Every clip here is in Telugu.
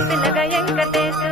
పిల్లగా వెంకటేశు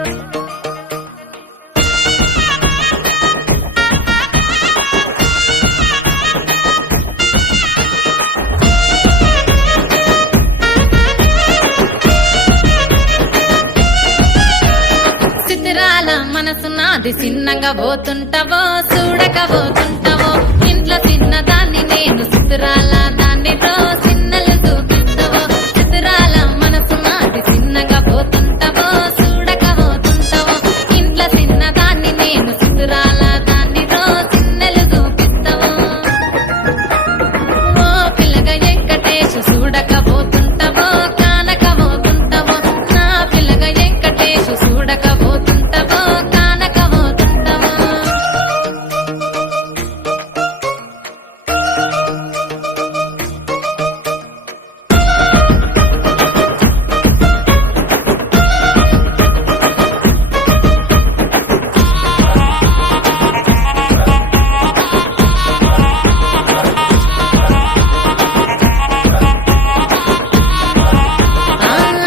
చిత్రాల మనసు నాది చిన్నగా పోతుంటావో చూడకపోతుంటావో ఇంట్లో చిన్నదాన్ని నేను చిత్రాల దానితో చిన్నలు చూపిస్తావో చిత్రాల మనసు నాది చిన్నగా పోతుంటావో చూడకపోతుంటావో ఇంట్లో చిన్నదాన్ని నేను చిత్రాల దానితో చిన్నలు చూపిస్తావో ఓ పిల్లగా వెంకటేశు చూడకపోతుంటావో కానకపోతుంటావో నా పిల్లగా వెంకటేశు చూడకపోతుంటావో కానకపోతుంటావో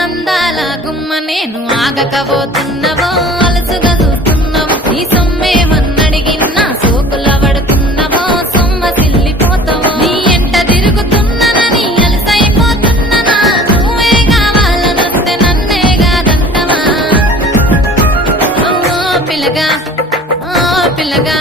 అందాల గుమ్మ నేను ఆగకపోతున్నావో అలసుగా చూస్తున్నావో నీ సొమ్మేమన్నడిగినా సోకుల పడుతున్నావో సొమ్మ సిల్లిపోతావో నీ ఎంట తిరుగుతున్నానని అలసైపోతున్నానా నువ్వే కావాలనొస్తే నన్నే కాదంటవా ఓ పిల్లగా ఓ పిల్లగా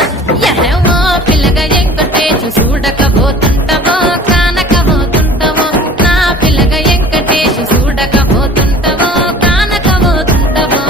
ఓ పిల్లగా వెంకటేశు చూడకపోతుంటావో కానకపోతుంటావో నా పిల్లగా వెంకటేశు చూడకపోతుంటావో కానకపోతుంటావో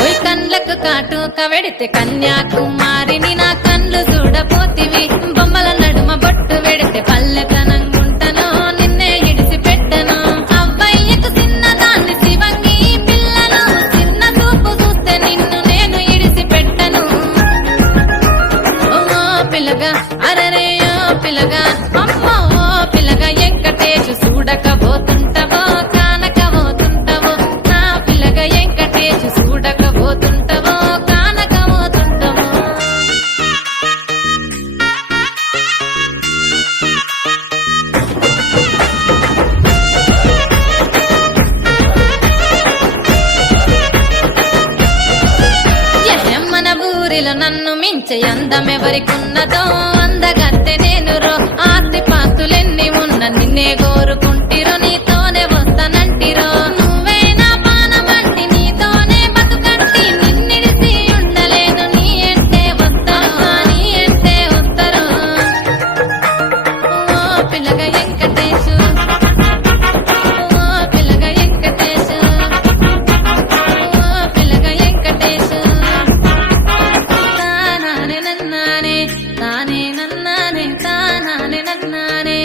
ఓయ్ కండ్లకు కాటుక వెడితే కన్యాకుమారిని నా కండ్లు చూడపోతివి బొమ్మల నడుమ బొట్టు వెడితే పల్లెతనంగుంటను నిన్నే ఇడిసి పెట్టను అవ్వయ్యకు చిన్నదాన్ని శివంగి పిల్లను చిన్న చూపు చూస్తే నిన్ను నేను ఇడిసి పెట్టను ఓ పిల్లగా అరరే ఓ పిల్లగా అమ్మో ఓ పిల్లగా వెంకటేశు చూడకపోతుంటావో కానకపోతుంటావో నా పిల్లగా వెంకటేశు చూడకపోతుంటావో కానకపోతుంటావో మన ఊరిలో నన్ను మించే అందమెవరికున్నదో అందగత్తె నేను రో ఆస్తి పాస్తులెన్ని ఉన్న నిన్నే కోరుకుంటిరో నీతోనే వస్తానంటిరో నువ్వే నా పానమంటి నీతోనే బతుకంటి నిన్నిడిసి ఉండలేదు నీ ఎంటే వస్తాను నీ ఎంటే వస్తారు ఓ పిల్లగా వెంకటేశు ఓ పిల్లగా వెంకటేశు ఓ పిల్లగా వెంకటేశు తానానే నన్నానే తానే నన్నానే తానానే నన్నానే